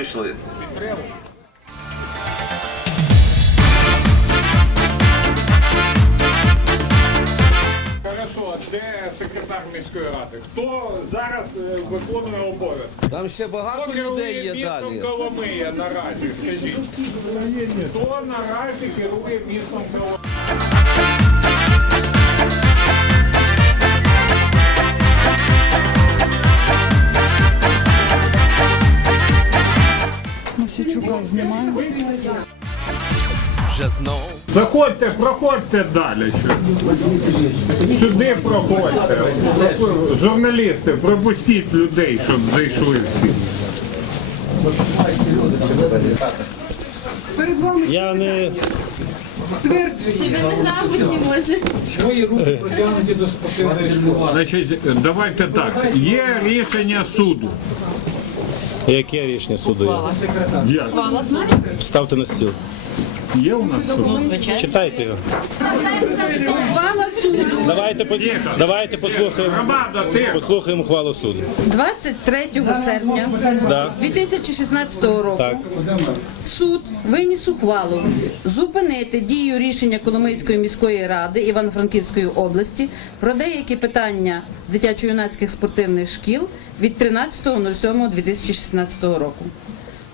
Пішли. Хорошо, де секретар міської ради? Хто зараз е, виконує обов'язки? Там ще Хто багато людей керує є містом далі. Коломия наразі? Скажіть. Хто наразі керує містом Коломия? Знімаємо. Вже знов. Заходьте, проходьте далі. Сюди проходьте. Журналісти, пропустіть людей, щоб зайшли всі. Перед вами Я не. Чи ви не грамотні, може? Значить, давайте так. Є рішення суду. Яке рішення суду є? Ставте на стіл. Є у нас суд? Читайте його. Давайте по... Давайте послухаємо. Громада. Послухаємо хвалу суду. 23 серпня Да. 2016 року Так. суд виніс ухвалу зупинити дію рішення Коломийської міської ради Івано-Франківської області про деякі питання дитячо-юнацьких спортивних шкіл від 13.07.2016 року.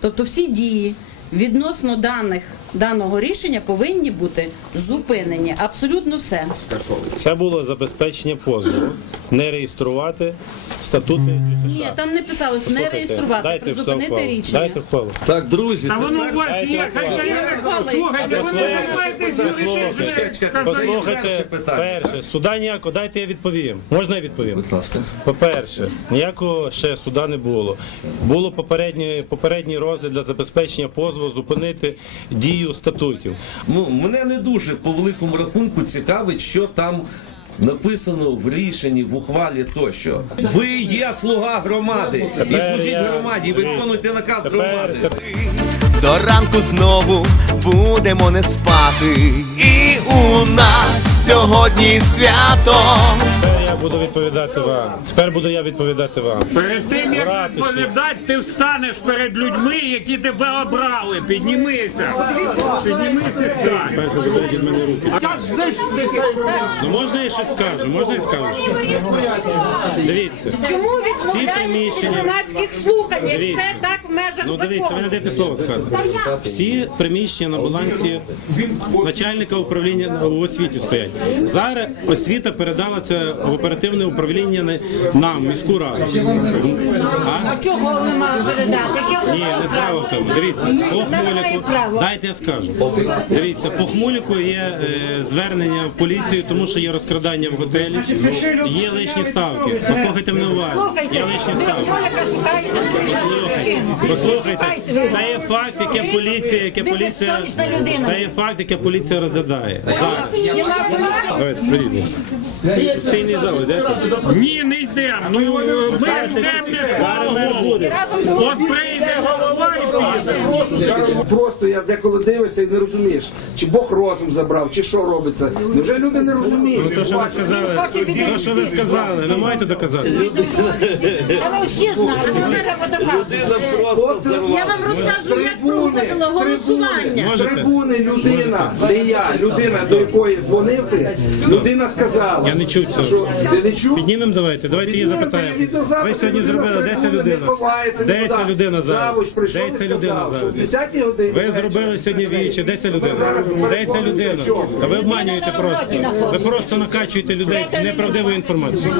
Тобто всі дії відносно даних даного рішення повинні бути зупинені. Абсолютно все. Це було забезпечення позову. Не реєструвати статути Ні, там не писалось не реєструвати, Дайте все призупинити рішення. Дайте вхвалу. Так, друзі, Та воно у вас є, хай ухвалу. же- Слухайте, ви не займаєте цю Послухайте, питання. перше, суда ніякого, дайте я відповім. Можна я відповім? будь ласка. По-перше, ніякого ще суда не було. Було попередній, попередній розгляд для забезпечення позову зупинити дію статутів. Ну, мене не дуже по великому рахунку цікавить, що там написано в рішенні, в ухвалі тощо. Ви є слуга громади і служіть громаді, і виконуйте наказ громади. До ранку знову будемо не спати. І у нас сьогодні свято. Тепер я буду відповідати вам. Тепер буду я відповідати вам. Перед тим як Ратуші. відповідати, ти встанеш перед людьми, які тебе обрали. Піднімися. Піднімися, стань. Перше заберіть від мене руки. А так знаєш, Ну можна я щось скажу? Можна я скажу? Дивіться. Чому Всі відмовляєтеся від приміщення. громадських слухань? як Дивіться. Все так в межах Ну дивіться, ви закону. не даєте слово сказати. Всі приміщення на балансі начальника управління у освіті стоять. Зараз освіта передала це в оперативне управління на- нам, міську раду. А? Чого нема передати? Ні, не справа в тому. Дивіться, по Хмуліку, дайте я скажу. Дивіться, по Хмуліку є е, звернення в поліцію, тому що є розкрадання в готелі, є лишні ставки. Послухайте мене уважно. Є лишні ставки. Послухайте, послухайте, це є факт, яке поліція, яке поліція, це є факт, яке поліція розглядає. Зараз. Давайте, прийдіть. Сійний зал, йдете? ні, не йдемо. Ну ми йдемо не Зараз мер От прийде. Просто я деколи дивишся і не розумієш, чи Бог розум забрав, чи що робиться. Невже люди не розуміють? Ну, то, що ви сказали, то, що ви сказали, ви маєте доказати? Ви всі знаєте, не треба. Я вам розкажу, як проходило голосування. Трибуни людина, не я, людина, до якої дзвонив ти, людина сказала. Я не чув цього. Ти не чув? Піднімемо давайте, давайте її запитаємо. та Ви сьогодні людина зробили, де ця людина? Де ця людина зараз? Завуч прийшов Де ця людина зараз? в 10 годині Ви зробили сьогодні вічі, де ця людина? Де ця людина? Та ви обманюєте просто. Ви просто накачуєте людей неправдивою інформацією.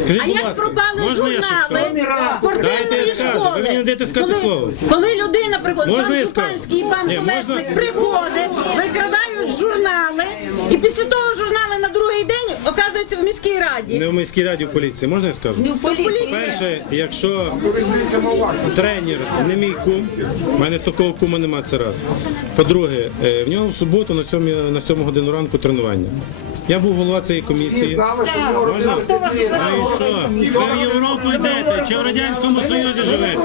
Скажіть, А будь як ласка, пропали можна я щось журнали? Дайте спортивної я скажу, ви мені не даєте сказати слово. Коли людина приходить, Можна пан скажу? Жупанський і пан Ні, можна- Колесник приходить, журнали, і після того журнали на другий день оказуються в міській раді. Не в міській раді в поліції, можна я скажу? Перше, якщо тренер не мій кум, в мене такого кума немає це раз. По-друге, е, в нього в суботу на 7, на 7 годину ранку тренування. Я був голова цієї Всі комісії. знали, що ми робили. Ну і що? Ви в Європу йдете чи в Радянському Союзі живете?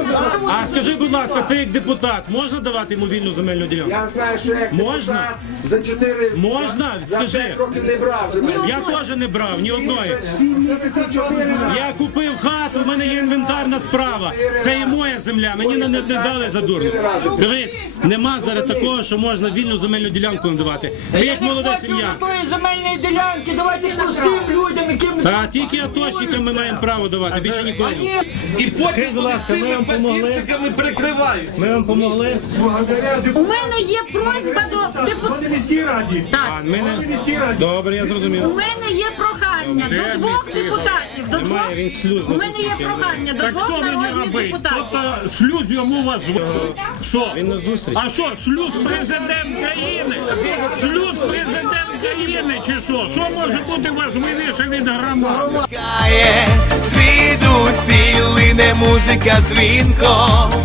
А скажи, будь ласка, ти як депутат, можна давати йому вільну земельну ділянку? Я знаю, що як Можна? депутат за 4 Можна? за Скажи. 5 років не брав землю. Я теж не брав ні одної. Ці місяці 4 рази. Я купив хату, в мене є інвентарна справа. Це і моя земля. Мені не, не дали за дурно. Дивись, нема зараз такого, що можна вільну земельну ділянку надавати. Ви як молода сім'я. Тої земельної ділянки, давайте простим людям, яким Та тільки атошникам ми маємо право давати, більше нікому. І потім будь ласка, ми вам помогли? папірчиками прикриваються. Ми вам допомогли. У мене є просьба до депутатів. міській раді. А, ми не... Добре, я у зрозумів. мене є прохання до двох депутатів. До двох Немає, він слюзно у мене є прохання до Так що двох мені народних робити? депутатів. Тобто слюз йому вас Що? Він на зустріч. А що, слюз президент Слюз президент країни чи що? Що може бути важливіше від громади? Світу сіли не музика дзвінком.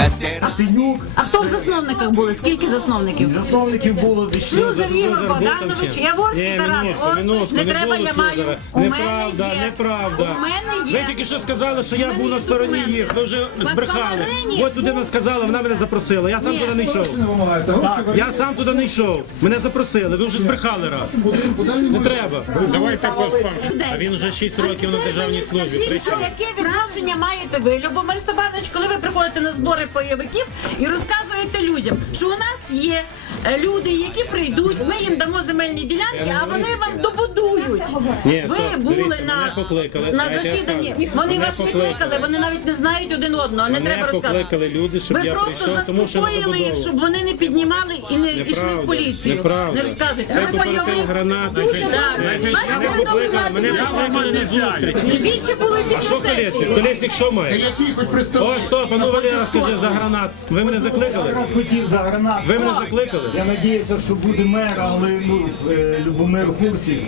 Щастя Тинюк, А хто в засновниках були? Скільки засновників? засновників було десь. Шлюзер Ігор Богданович. Яворський Тарас минутку, Острович, минутку, не не треба я маю. У мене Неправда, є. неправда. У мене Ви є. тільки що сказали, що я був на стороні документи. їх. Ви вже збрехали. От людина сказала, вона мене запросила. Я сам Ні. туди не йшов. Я сам туди не йшов. Мене запросили. Ви вже збрехали раз. Не треба. Давайте поспорчу. А він вже 6 років на державній службі. скажіть, яке відношення маєте ви, Любомир Степанович, коли ви приходите на збори бойовиків і розказуєте людям, що у нас є е, люди, які прийдуть, ми їм дамо земельні ділянки, а вони вам добудують. Ні, Ви були дивіться, на, мене покликали. на Дайте я засіданні. скажу. Вони Мене вас покликали. вони навіть не знають один одного. Не Мене треба розказувати. покликали люди, щоб Ви я просто прийшов, тому що на заспокоїли їх, щоб вони не піднімали і не йшли Неправда, в поліцію. неправда. Не розказуйте. Це кооператив «Гранат». Так, Мене покликали, мене покликали на зустріч. Більше були А що після колесник? сесії. Колесник що має? О, стоп, а ну Валера, скажи за гранат. Ви мене закликали? Якраз хотів за гранат. Ви мене закликали? Я надіюся, що буде мер, але ну, е, Любомир в курсі.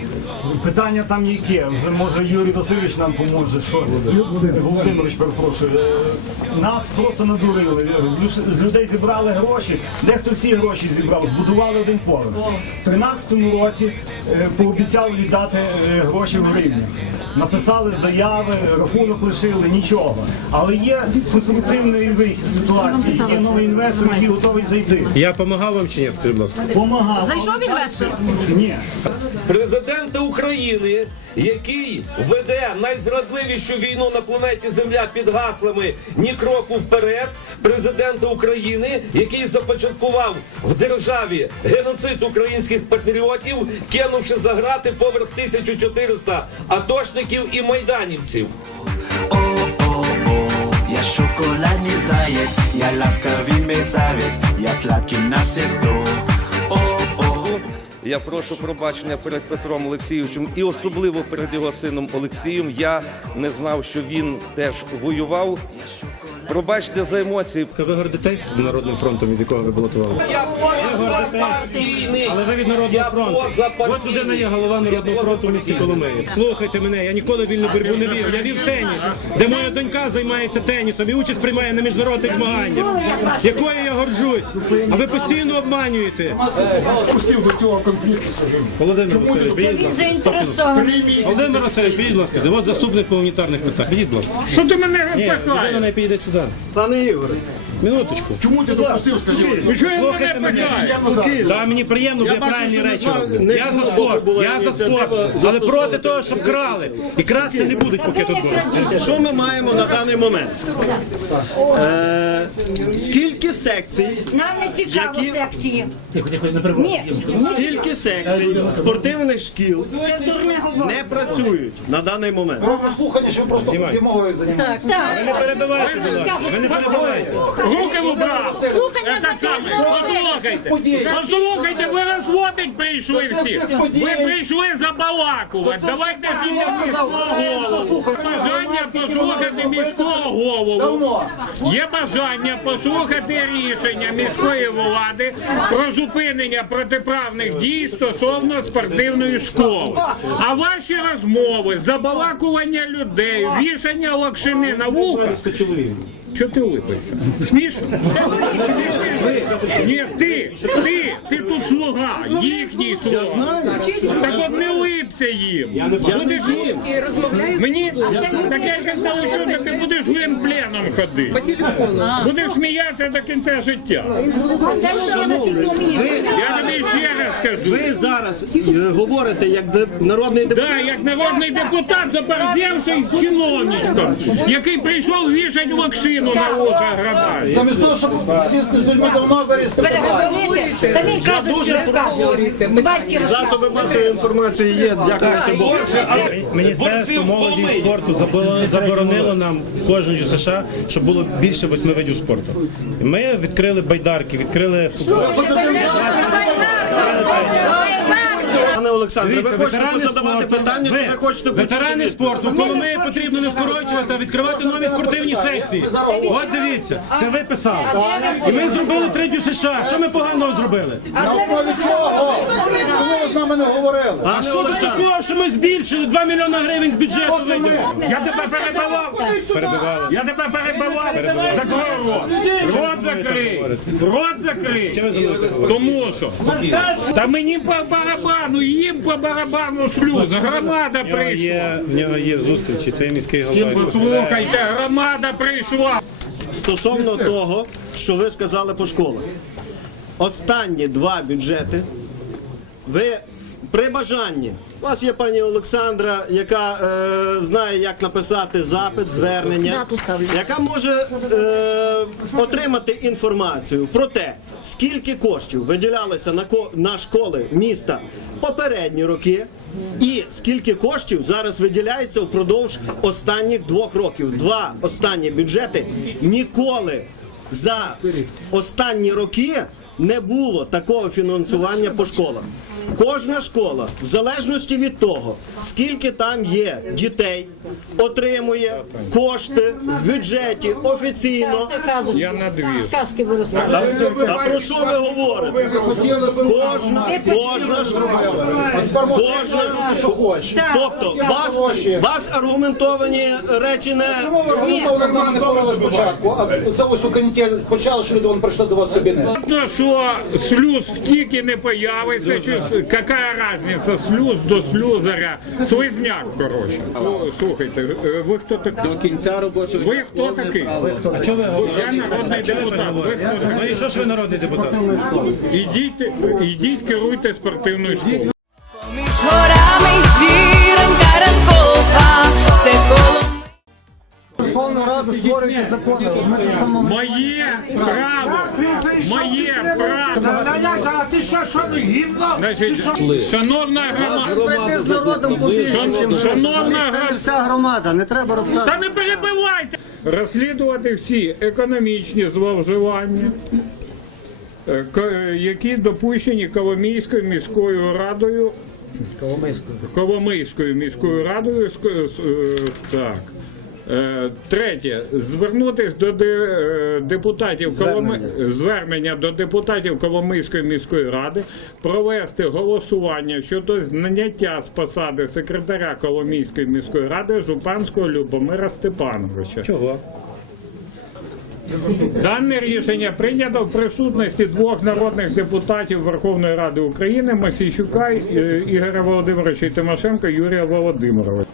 Питання там яке? Вже може Юрій Васильович нам поможе. Що? Володимирович, перепрошую. Е, Нас просто надурили. З людей зібрали гроші. Дехто всі гроші зібрав, збудували один поверх. У 13-му році е, пообіцяли віддати е, гроші в гривні. Написали заяви, рахунок лишили, нічого. Але є конструктивний вихід ситуації. Є новий інвестор, який готовий зайти. Я допомагав вам чи ні, скажи, будь ласка? Помагав. Зайшов інвестор? Ні. Президента України, який веде найзрадливішу війну на планеті Земля під гаслами ні кроку вперед. Президента України, який започаткував в державі геноцид українських патріотів, кинувши за грати поверх 1400 атошників і майданівців. О-о-о, я шоколадний заяц, я ласкавый мерзавец, я сладкий на все сто. Я прошу пробачення перед Петром Олексійовичем і особливо перед його сином Олексієм. Я не знав, що він теж воював. Пробачте за емоції. Ви гордитесь Народним фронтом, від якого ви балотували? Я позапартійний. Але ви від Народного Я фронту. От людина є голова Народного Я фронту в місті. Коломиї. Слухайте мене, я ніколи вільну боротьбу не вів. Я вів теніс, де моя донька займається тенісом і участь приймає на міжнародних змаганнях, якою я горжусь. А ви постійно обманюєте. Пустив до цього конфлікту. Володимир Васильович, підіть, будь ласка. Володимир Васильович, підіть, будь ласка. От заступник гуманітарних питань. Підіть, будь ласка. Що ти мене Ні, людина не підійде сюди. Пане Ігоре, Минуточку. чому ти допустив, скажімо? Ви що Слухайте мене пихаєш? Да, мені приємно, бачу, правильні що речі Я за спорт, була я за ініціатива спорт, але проти того, щоб крали. І красти не будуть, поки тут будуть. Що ми маємо на даний момент? Е, скільки секцій, Нам не цікаво Які- секції. Ні, скільки секцій спортивних шкіл це дурне говорить. не працюють на даний момент? Слухання, що просто мовою займаєтесь. Так, Не перебивайте, будь ласка. Ви не перебивайте. Руки в убрав! Слухання Це саме. Послухайте, послухайте, ви розводить прийшли всі. Ви прийшли забалакувати. Давайте сюди міського голову. Бажання послухати міського голову. Є бажання послухати рішення міської влади про зупинення протиправних дій стосовно спортивної школи. А ваші розмови, забалакування людей, вішання локшини на вуха. Що ти улипаєшся? Смішно? Ні, ти, ти, ти тут слуга, їхній слуга. Я знаю. Так от не липся їм. Я не Будеш. Мені так я ж що так ти будеш живим пленом ходити. Будеш сміятися до кінця життя. Я тобі ще раз кажу. Ви зараз е, говорите як де- народний депутат. Да, як народний депутат, заборзевший з чиновничком, який прийшов вішать локшину на вуха громаді. Замість того, щоб сісти з людьми давно питання. Переговорити, та він казочки дуже розказує. Батьки Засоби масової інформації є, Дякуйте Богу. Міністерство молоді і спорту забо- заборонило нам кожен у США, щоб було більше восьми видів спорту. Ми відкрили байдарки, відкрили футбол. Пане Олександре, ви хочете задавати питання, чи ви хочете ветерани спорту, коли ми потрібно не скорочувати, а відкривати нові спортивні секції. От дивіться, це ви писали. І ми зробили третю США. Що ми поганого зробили? На основі чого? Чому ви з нами не говорили? А що до такого, що ми збільшили 2 мільйони гривень з бюджету виділили? Я тебе перебивав. Перебивали. Я тебе перебивав. Закрой рот. Рот закрий. Рот закрий. Тому що. Та мені по барабану, їм по барабану сльоз, Громада прийшла. в нього є зустрічі, це міський голова. Слухайте, громада прийшла. стосовно того, що ви сказали по школах. Останні два бюджети ви при бажанні. У вас є пані Олександра, яка е, знає, як написати запит, звернення, яка може е, отримати інформацію про те, скільки коштів виділялося на, ко- на школи міста попередні роки, і скільки коштів зараз виділяється впродовж останніх двох років. Два останні бюджети ніколи за останні роки не було такого фінансування по школах. Кожна школа, в залежності від того, скільки там є дітей, отримує кошти в бюджеті офіційно. Я на дві. Сказки ви розказуєте. Та, та про що ви говорите? Кожна, кожна школа, А кожна що. Тобто вас, вас аргументовані речі не Чому ви розумієте, з нами не говорили спочатку? А це ось у канітель почали, що люди прийшли до вас в кабінет. Що слюз втік і не появиться, чи с- разница, слюз до слюзаря? Слизняк, коротше. Слухайте, е, ви хто такий? До кінця робочого Ви хто такий? А чого ви говорите? Я народний депутат. Ви хто такий? Ну і що ж ви народний депутат? Ідіть, ідіть, керуйте спортивною школою. Верховна Рада створює закони. Моє право! Моє право! А ти що, що ви гівно? Шановна громада, з народом шан- шановна громада, вся громада, не треба розказувати. Та не перебивайте! Розслідувати всі економічні зловживання, е, е, які допущені Коломийською міською радою. Коломийською міською радою. е, Так. Е, Третє, звернутися до е, депутатів Коломи... звернення до депутатів Коломийської міської ради, провести голосування щодо зняття з посади секретаря Коломийської міської ради Жупанського Любомира Степановича. Чого? Дане рішення прийнято в присутності двох народних депутатів Верховної Ради України Масійчука е, Ігоря Володимировича і Тимошенко Юрія Володимировича.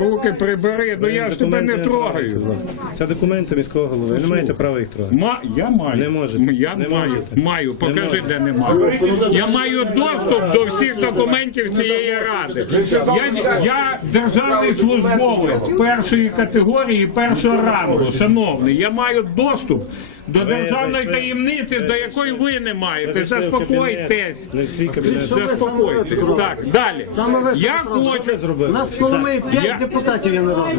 Руки прибери, ну я ж тебе не трогаю. Це документи міського голови. Ви не маєте права їх трогати. Ма, я маю. Не можете. Я Не маю. можете. Маю. Покажи, де не маю. Я маю доступ до всіх документів цієї ради. Я, я державний службовець першої категорії, першого рангу. Шановний, я маю доступ до державної зайшли- таємниці, до якої ви не маєте. Заспокойтесь. Заспокойтесь. Так, далі. Я хочу. зробити. Нас коли Коломиї Я- п'ять депутатів є народних.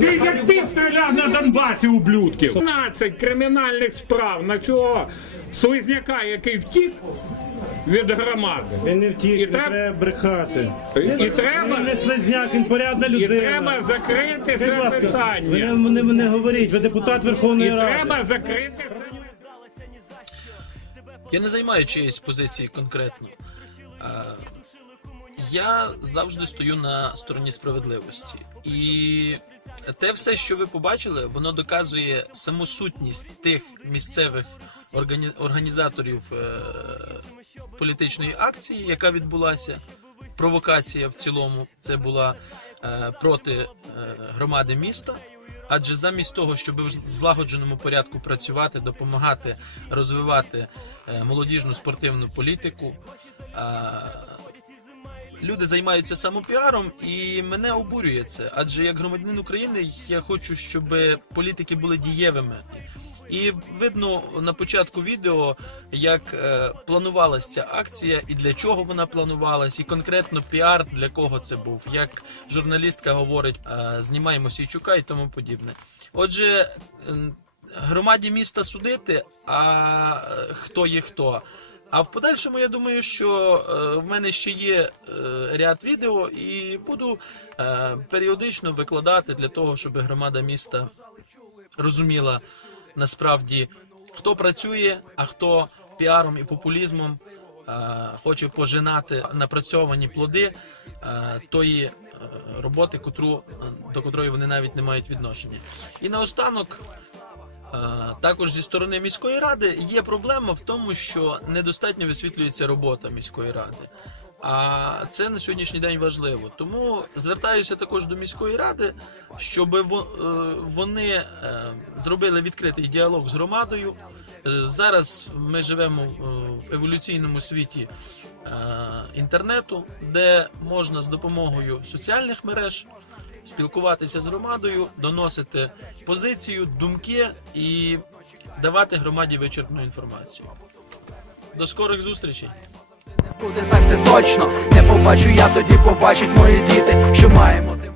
Ти як ти стріляв на Донбасі, ублюдків? 15 кримінальних справ на цього слизняка, який втік від громади. Він не втік, І не треба- треба брехати. І треба, Він не слизняк, він порядна і людина. треба закрити будь це ласка, ви питання. не, не, не говоріть, ви депутат І Верховної Ради. треба закрити це. Я не займаю чиєїсь позиції конкретно. Е, Я завжди стою на стороні справедливості. І те все, що ви побачили, воно доказує саму сутність тих місцевих органі- організаторів е, політичної акції, яка відбулася. Провокація в цілому це була е, проти е, громади міста. Адже замість того, щоб в злагодженому порядку працювати, допомагати розвивати е, молодіжну спортивну політику, е, люди займаються самопіаром, і мене обурює це. Адже як громадянин України я хочу, щоб політики були дієвими. І видно на початку відео, як е, планувалася ця акція і для чого вона планувалась, і конкретно піар для кого це був. Як журналістка говорить, е, знімаємо Сійчука і тому подібне. Отже, громаді міста судити, а е, хто є хто. А в подальшому я думаю, що в мене ще є ряд відео, і буду періодично викладати для того, щоб громада міста розуміла насправді, хто працює, а хто піаром і популізмом е, хоче пожинати напрацьовані плоди е, тої е, роботи, котру, е, до котрої вони навіть не мають відношення. І наостанок. Е, Також зі сторони міської ради є проблема в тому, що недостатньо висвітлюється робота міської ради. А це на сьогоднішній день важливо. Тому звертаюся також до міської ради, щоб е, вони е, зробили відкритий діалог з громадою. Е, Зараз ми живемо в еволюційному світі інтернету, де можна з допомогою соціальних мереж спілкуватися з громадою, доносити позицію, думки і давати громаді вичерпну інформацію. До скорих зустрічей! Буде так це точно, не побачу я, тоді побачать мої діти, що маємо, ти.